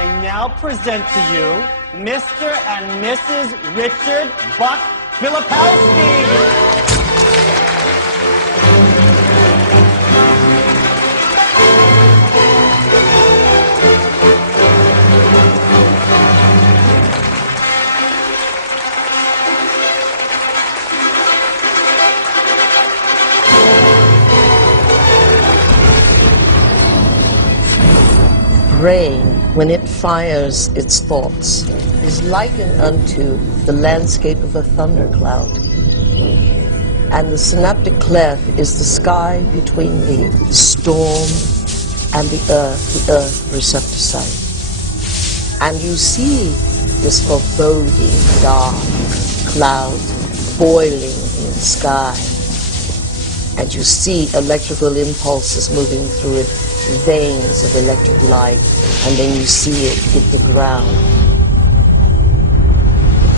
I now present to you Mr. and Mrs. Richard Buck Filipowski. Brain, when it fires its thoughts, is likened unto the landscape of a thundercloud. And the synaptic cleft is the sky between the storm and the earth receptor site. And you see this foreboding dark cloud boiling in the sky. And you see electrical impulses moving through it, veins of electric light, and then you see it hit the ground.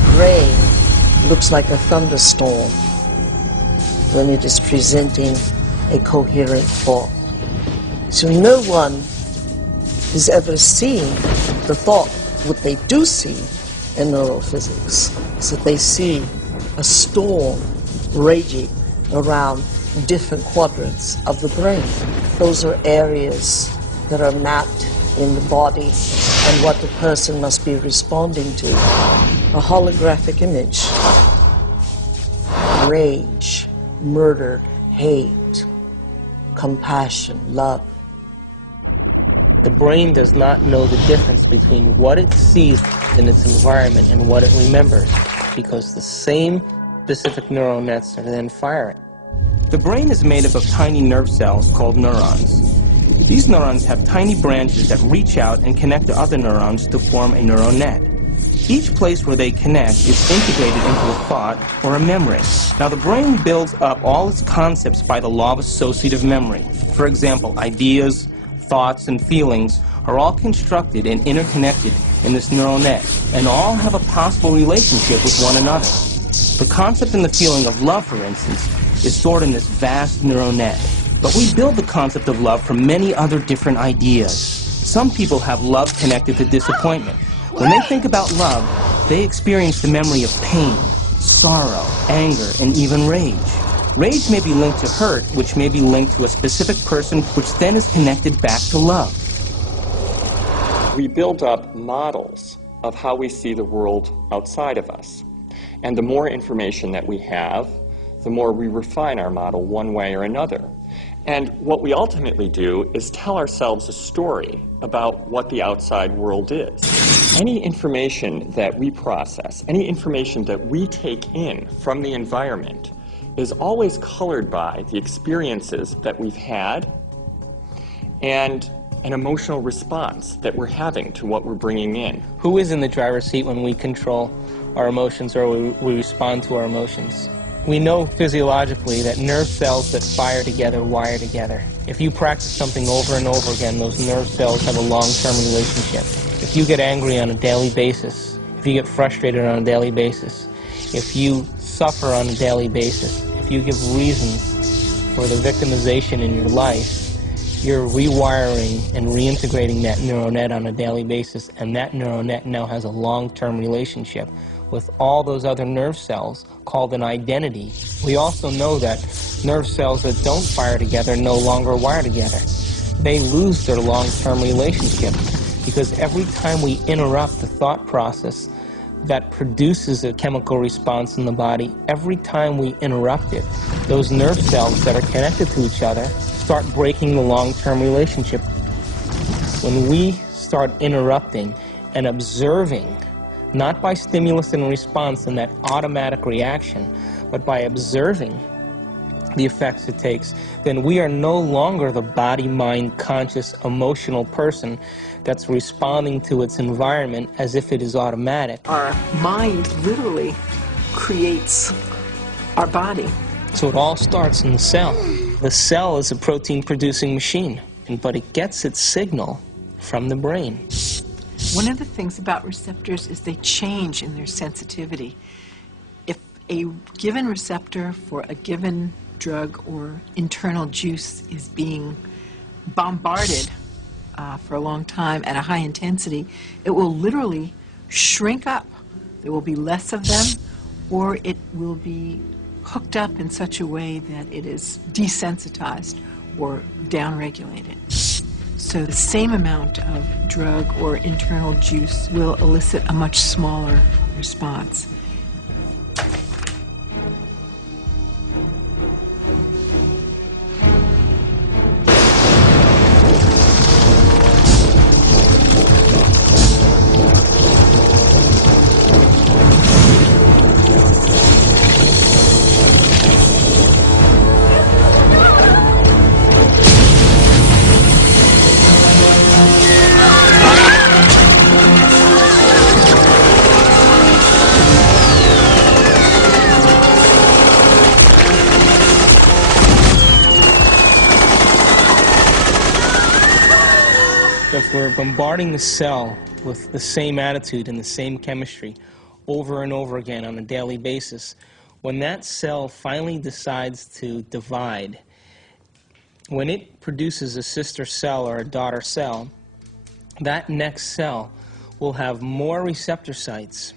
The brain looks like a thunderstorm when it is presenting a coherent thought. So no one has ever seen the thought. What they do see in neurophysics is that they see a storm raging around different quadrants of the brain. Those are areas that are mapped in the body and what the person must be responding to. A holographic image. Rage, murder, hate, compassion, love. The brain does not know the difference between what it sees in its environment and what it remembers, because the same specific neural nets are then firing. The brain is made up of tiny nerve cells called neurons. These neurons have tiny branches that reach out and connect to other neurons to form a neural net. Each place where they connect is integrated into a thought or a memory. Now, the brain builds up all its concepts by the law of associative memory. For example, ideas, thoughts, and feelings are all constructed and interconnected in this neural net, and all have a possible relationship with one another. The concept and the feeling of love, for instance, is stored in this vast neural net. But we build the concept of love from many other different ideas. Some people have love connected to disappointment. When they think about love, they experience the memory of pain, sorrow, anger, and even rage. Rage may be linked to hurt, which may be linked to a specific person, which then is connected back to love. We build up models of how we see the world outside of us. And the more information that we have, the more we refine our model one way or another. And what we ultimately do is tell ourselves a story about what the outside world is. Any information that we process, any information that we take in from the environment is always colored by the experiences that we've had and an emotional response that we're having to what we're bringing in. Who is in the driver's seat when we control our emotions or we respond to our emotions? We know physiologically that nerve cells that fire together wire together. If you practice something over and over again, those nerve cells have a long-term relationship. If you get angry on a daily basis, if you get frustrated on a daily basis, if you suffer on a daily basis, if you give reasons for the victimization in your life, you're rewiring and reintegrating that neural net on a daily basis, and that neural net now has a long-term relationship with all those other nerve cells called an identity. We also know that nerve cells that don't fire together no longer wire together. They lose their long-term relationship because every time we interrupt the thought process that produces a chemical response in the body, every time we interrupt it, those nerve cells that are connected to each other start breaking the long-term relationship. When we start interrupting and observing, not by stimulus and response and that automatic reaction, but by observing the effects it takes, then we are no longer the body, mind, conscious, emotional person that's responding to its environment as if it is automatic. Our mind literally creates our body. So it all starts in the cell. The cell is a protein-producing machine, but it gets its signal from the brain. One of the things about receptors is they change in their sensitivity. If a given receptor for a given drug or internal juice is being bombarded for a long time at a high intensity, it will literally shrink up. There will be less of them, or it will be hooked up in such a way that it is desensitized or downregulated. So the same amount of drug or internal juice will elicit a much smaller response. If we're bombarding the cell with the same attitude and the same chemistry over and over again on a daily basis, when that cell finally decides to divide, when it produces a sister cell or a daughter cell, that next cell will have more receptor sites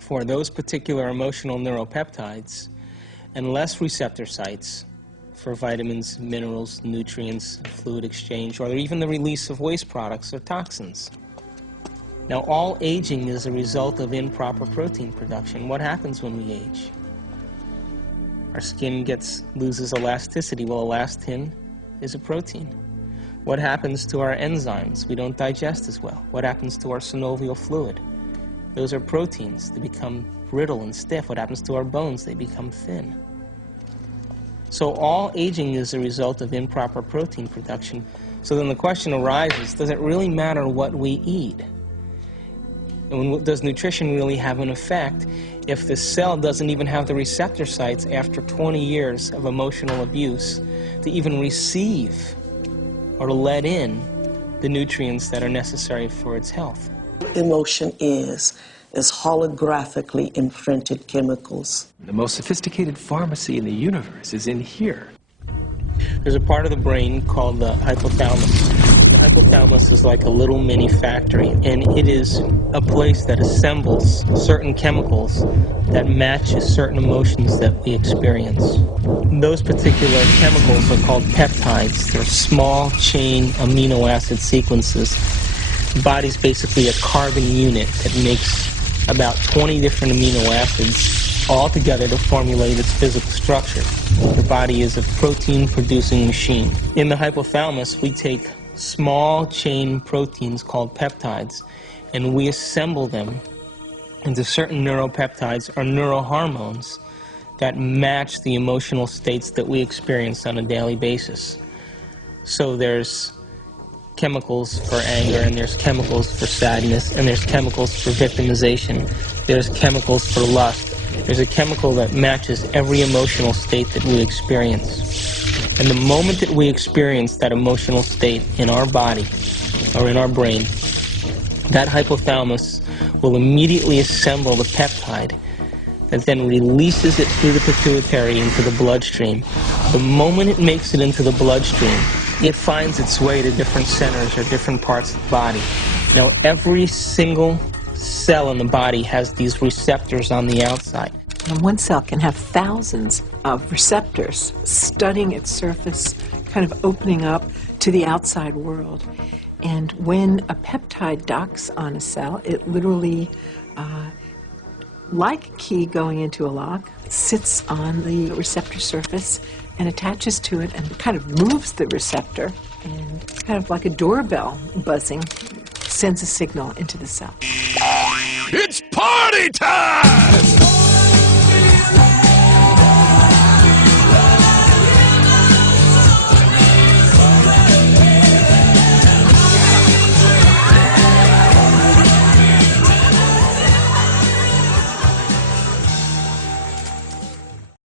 for those particular emotional neuropeptides and less receptor sites for vitamins, minerals, nutrients, fluid exchange, or even the release of waste products or toxins. Now, all aging is a result of improper protein production. What happens when we age? Our skin loses elasticity. Well, elastin is a protein. What happens to our enzymes? We don't digest as well. What happens to our synovial fluid? Those are proteins. They become brittle and stiff. What happens to our bones? They become thin. So all aging is a result of improper protein production. So then the question arises, does it really matter what we eat? And does nutrition really have an effect if the cell doesn't even have the receptor sites after 20 years of emotional abuse to even receive or to let in the nutrients that are necessary for its health? Emotion is holographically imprinted chemicals. The most sophisticated pharmacy in the universe is in here. There's a part of the brain called the hypothalamus. And the hypothalamus is like a little mini factory, and it is a place that assembles certain chemicals that match certain emotions that we experience. Those particular chemicals are called peptides. They're small chain amino acid sequences. The body's basically a carbon unit that makes about 20 different amino acids all together to formulate its physical structure. The body is a protein-producing machine. In the hypothalamus, we take small chain proteins called peptides, and we assemble them into certain neuropeptides or neurohormones that match the emotional states that we experience on a daily basis. So there's chemicals for anger, and there's chemicals for sadness, and there's chemicals for victimization, there's chemicals for lust. There's a chemical that matches every emotional state that we experience. And the moment that we experience that emotional state in our body or in our brain, that hypothalamus will immediately assemble the peptide that then releases it through the pituitary into the bloodstream. The moment it makes it into the bloodstream, it finds its way to different centers or different parts of the body. Now, every single cell in the body has these receptors on the outside. And one cell can have thousands of receptors studding its surface, kind of opening up to the outside world. And when a peptide docks on a cell, it literally, like a key going into a lock, sits on the receptor surface and attaches to it and kind of moves the receptor, and kind of like a doorbell buzzing, sends a signal into the cell. It's party time!